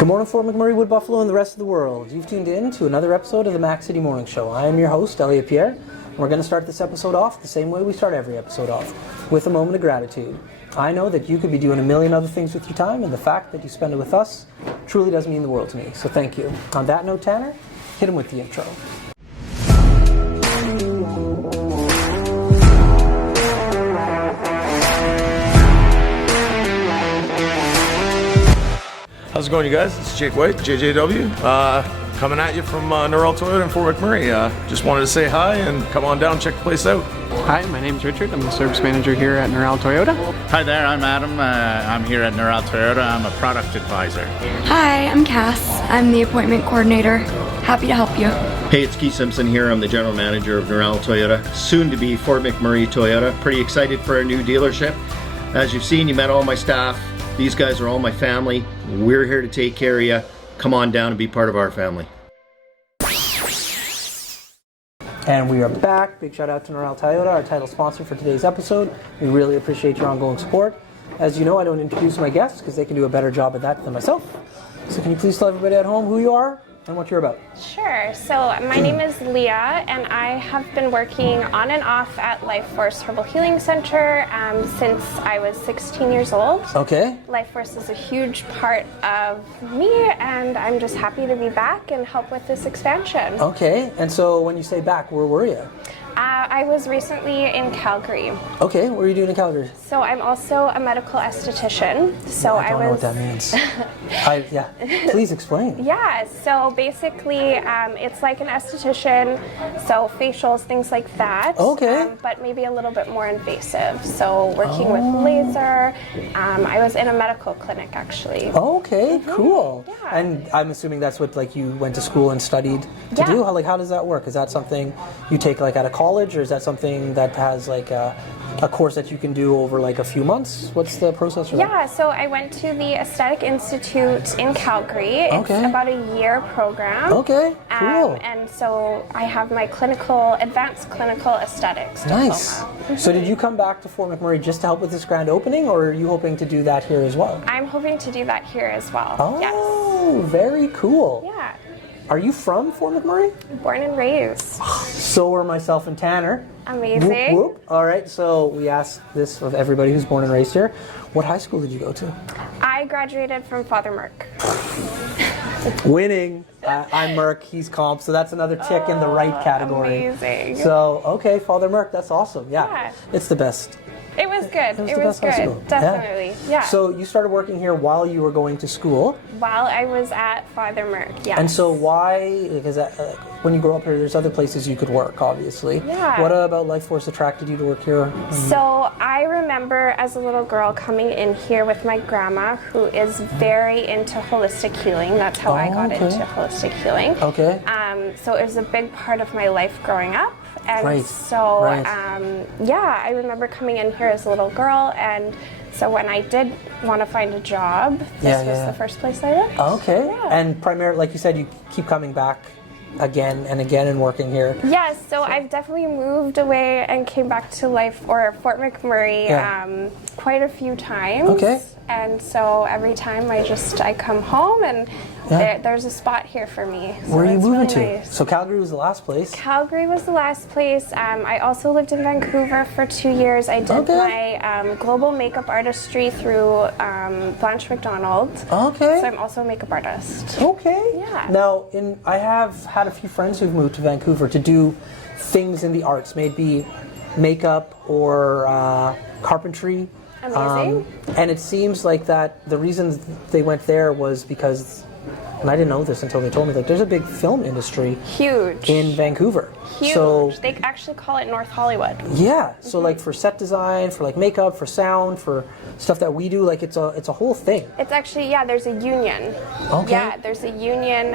Good morning, Fort McMurray, Wood Buffalo, and the rest of the world. You've tuned in to another episode of the Mac City Morning Show. I am your host, Leah Pierre, and we're going to start this episode off the same way we start every episode off, with a moment of gratitude. I know that you could be doing a million other things with your time, and the fact that you spend it with us truly does mean the world to me, so thank you. On that note, Tanner, hit him with the intro. How's it going, you guys? It's Jake White, JJW, coming at you from Norrell Toyota in Fort McMurray. Just wanted to say hi and come on down, check the place out. Hi, my name's Richard. I'm the service manager here at Norrell Toyota. Hi there, I'm Adam. I'm here at Norrell Toyota. I'm a product advisor. Hi, I'm Cass. I'm the appointment coordinator. Happy to help you. Hey, it's Keith Simpson here. I'm the general manager of Norrell Toyota, soon to be Fort McMurray Toyota. Pretty excited for our new dealership. As you've seen, you met all my staff. These guys are all my family. We're here to take care of you. Come on down and be part of our family. And we are back. Big shout out to Norrell Toyota, our title sponsor for today's episode. We really appreciate your ongoing support. As you know, I don't introduce my guests because they can do a better job at that than myself. So can you please tell everybody at home who you are and what you're about? Sure. So my name is Leah, and I have been working on and off at Lifeforce Herbal Healing Center since I was 16 years old. Okay. Lifeforce is a huge part of me, and I'm just happy to be back and help with this expansion. Okay. And so when you say back, where were you? I was recently in Calgary. Okay. What are you doing in Calgary? So I'm also a medical esthetician. So I don't know what that means. Yeah. Please explain. Yeah, so basically it's like an esthetician, so facials, things like that. Okay. But maybe a little bit more invasive. So working with laser. I was in a medical clinic actually. Okay, cool. Yeah. And I'm assuming that's what like you went to school and studied to Yeah. do? How does that work? Is that something you take like out of college, or is that something that has like a course that you can do over like a few months? What's the process for that? Yeah, so I went to the Aesthetic Institute in Calgary. It's Okay. about a year program. Okay, cool. And so I have my advanced clinical aesthetics Nice. diploma. So did you come back to Fort McMurray just to help with this grand opening, or are you hoping to do that here as well? I'm hoping to do that here as well. Oh, very cool. Yes. Yeah. Are you from Fort McMurray? Born and raised. So are myself and Tanner. Amazing. Whoop, whoop. All right, so we ask this of everybody who's born and raised here. What high school did you go to? I graduated from Father Merck. Winning. I'm Merck, he's Comp, so that's another tick in the right category. Amazing. So, okay, Father Merck, that's awesome. Yeah. It's the best. It was good. It was the best high school. Definitely. Yeah. So you started working here while you were going to school. While I was at Father Merck, yes. And so why, because when you grow up here, there's other places you could work, obviously. Yeah. What about Lifeforce attracted you to work here? So I remember as a little girl coming in here with my grandma, who is very into holistic healing. That's how I got okay. into holistic healing. Okay. So it was a big part of my life growing up. And Right. so, Right. yeah, I remember coming in here as a little girl, and so when I did want to find a job, this was the first place I looked. Okay. Yeah. And primarily, like you said, you keep coming back again and again and working here. Yes, so I've definitely moved away and came back to Fort McMurray quite a few times. Okay. And so every time I come home and there's a spot here for me. So Where are you it's moving really to? nice. So Calgary was the last place. Calgary was the last place. I also lived in Vancouver for 2 years. I did my global makeup artistry through Blanche McDonald. Okay. So I'm also a makeup artist. Okay. Yeah. Now, I have had a few friends who've moved to Vancouver to do things in the arts, maybe makeup or carpentry. Amazing. And it seems like that the reason they went there was because, and I didn't know this until they told me, that there's a big film industry Huge. in Vancouver. Huge. So They actually call it North Hollywood. yeah, so like for set design, for like makeup, for sound, for stuff that we do, like it's a whole thing. It's actually, there's a union. Okay. Yeah, there's a union,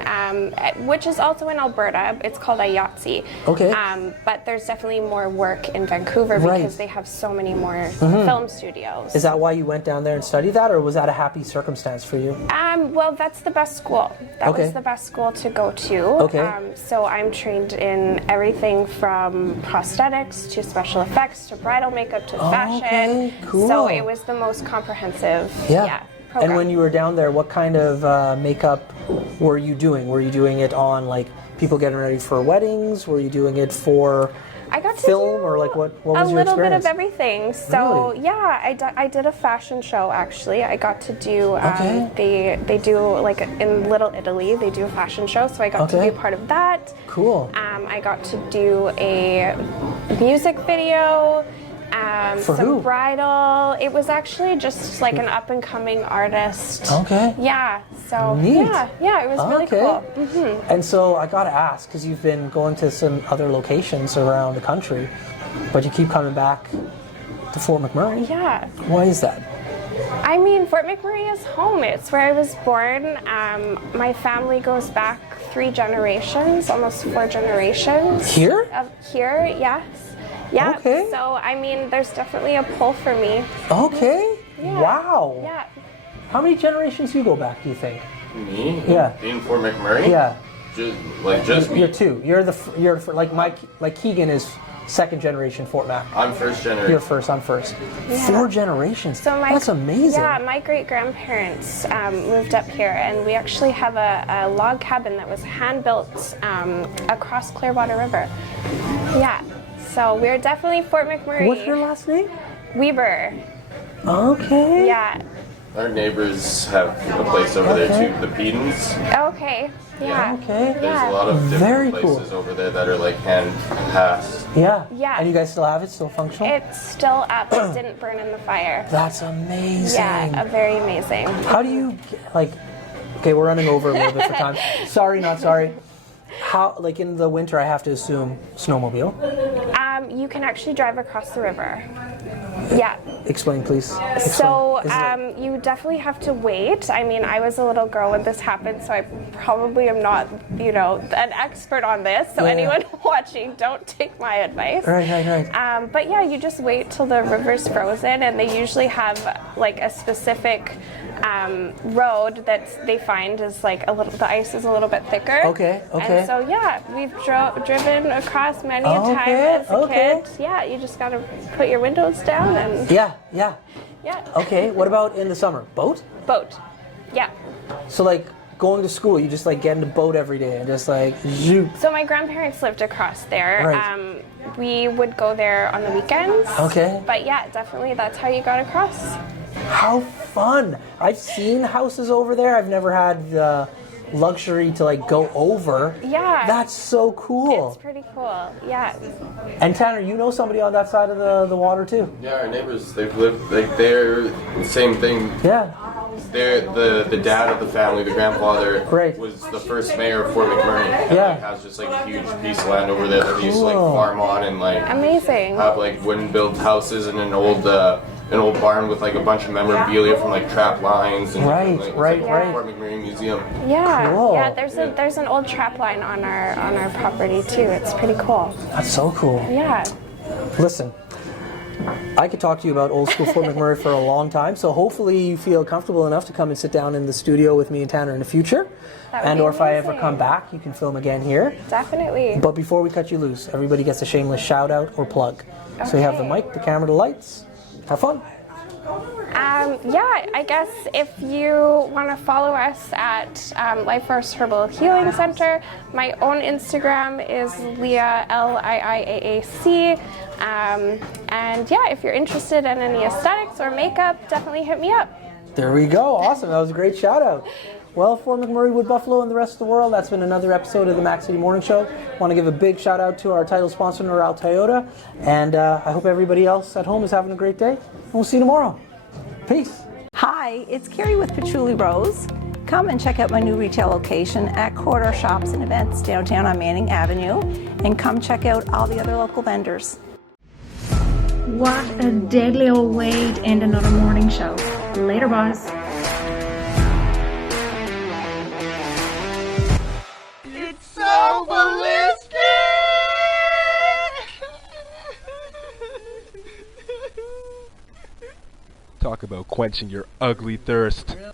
which is also in Alberta. It's called IATSE. Okay. But there's definitely more work in Vancouver Right. because they have so many more film studios. Is that why you went down there and studied that, or was that a happy circumstance for you? Well, that's the best school. That Okay. was the best school to go to. Okay. So I'm trained in everything from prosthetics to special effects to bridal makeup to fashion. Okay, cool. So it was the most comprehensive. Yeah. program. And when you were down there, what kind of makeup were you doing? Were you doing it on like people getting ready for weddings? Were you doing it for I got to film, do or like what was a your little bit experience? of everything. So Really? yeah, I did a fashion show actually. I got to do they do like in Little Italy, they do a fashion show, so I got to be a part of that. Cool. I got to do a music video. For some who? bridal. It was actually just like an up and coming artist. Okay. Yeah. So Neat. yeah, it was really cool. And so I gotta ask, because you've been going to some other locations around the country, but you keep coming back to Fort McMurray. Yeah. Why is that? I mean, Fort McMurray is home. It's where I was born. My family goes back 3 generations, almost 4 generations. Here? Here, yes. Yeah. Okay. So, I mean, there's definitely a pull for me. Okay. Yeah. Wow. Yeah. How many generations do you go back, do you think? Me? Yeah. Being Fort McMurray? Yeah. Just me. You're 2. You're like Mike, like Keegan is 2nd generation Fort Mac. I'm first generation. You're first, I'm first. Yeah. 4 generations. So That's amazing. Yeah, my great-grandparents moved up here, and we actually have a log cabin that was hand-built across Clearwater River. Yeah, so we're definitely Fort McMurray. What's your last name? Weber. Okay. Yeah. Our neighbors have a place over there too, the Pedons. Okay. Yeah. Okay. There's a lot of different Very cool. places over there that are like hand passed. Yeah. Yeah. And you guys still have it? Still functional? It's still up. It didn't burn in the fire. That's amazing. Yeah, very amazing. How do you, like, okay, we're running over a little bit for time. Sorry, not sorry. How, like in the winter, I have to assume snowmobile. You can actually drive across the river. Yeah. Explain, please. So Is it- you definitely have to wait. I mean, I was a little girl when this happened, so I probably am not, an expert on this. So Yeah. anyone watching, don't take my advice. Right. But yeah, you just wait till the river's frozen, and they usually have like a specific road that they find is like the ice is a little bit thicker. Okay. And so yeah, we've driven across many a time as a kid. Yeah, you just gotta put your windows down and Yeah. yeah. Okay, what about in the summer? Boat? Boat. Yeah. So like going to school, you just like get in a boat every day and just like zoom. So my grandparents lived across there. Right. We would go there on the weekends. Okay. But yeah, definitely that's how you got across. How fun! I've seen houses over there. I've never had the luxury to like go over. Yeah. That's so cool. It's pretty cool. Yeah. And Tanner, you know somebody on that side of the water too? Yeah, our neighbors, they've lived, like, they're the same thing. Yeah. They're the dad of the family, the grandfather, Right. was the first mayor of Fort McMurray. And, Yeah. like, has just like a huge piece of land over there that they used to like Cool. farm on and like Amazing. have like wooden built houses and an old barn with like a bunch of memorabilia from like trap lines and Right, different, right, like, right. Fort McMurray Museum. Yeah. Cool. Yeah, there's an old trap line on our property too. It's pretty cool. That's so cool. Yeah. Listen, I could talk to you about old school Fort McMurray for a long time, so hopefully you feel comfortable enough to come and sit down in the studio with me and Tanner in the future. That would And be or if I ever amazing. come back, you can film again here. Definitely. But before we cut you loose, everybody gets a shameless shout out or plug. So you have the Okay. mic, the camera, the lights. Have fun. Yeah, I guess if you want to follow us at Lifeforce Herbal Healing Center, my own Instagram is Leah, Liiaac. And yeah, if you're interested in any aesthetics or makeup, definitely hit me up. There we go. Awesome. That was a great shout out. Well, for McMurray, Wood Buffalo, and the rest of the world, that's been another episode of the Mac City Morning Show. I want to give a big shout out to our title sponsor, Noral Toyota. And I hope everybody else at home is having a great day. And we'll see you tomorrow. Peace. Hi, it's Carrie with Patchouli Rose. Come and check out my new retail location at Corridor Shops and Events downtown on Manning Avenue. And come check out all the other local vendors. What a deadly old way to end another morning show. Later, boss. It's so ballistic! Talk about quenching your ugly thirst.